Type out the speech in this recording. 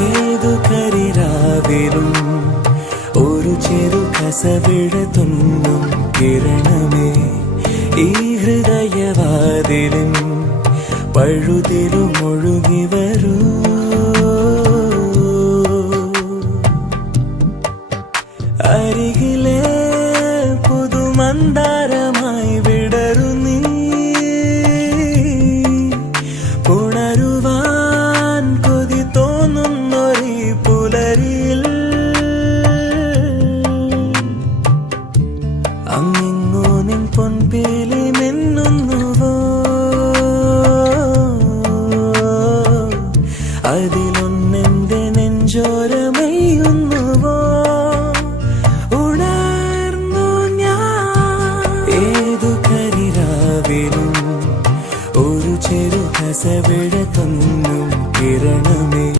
ഏതു കരിരാവിലും ഒരു ചെറു കസവിട തുന്നും കിരണമേ ഈ ഹൃദയവാതിലിൻ പഴുതിലും ഒഴുകി വരൂ. അരികിലെ പുതുമന്ദാരമായി വിടരു നീ, ഉണരുവാൻ കൊതി തോന്നുന്നൊരീ പുലരിയിൽ. അങ്ങിങ്ങോ നിൻ പൊൻപേലി മിന്നുന്നുവോ, അതിലൊന്നെന്റെ നെഞ്ചോര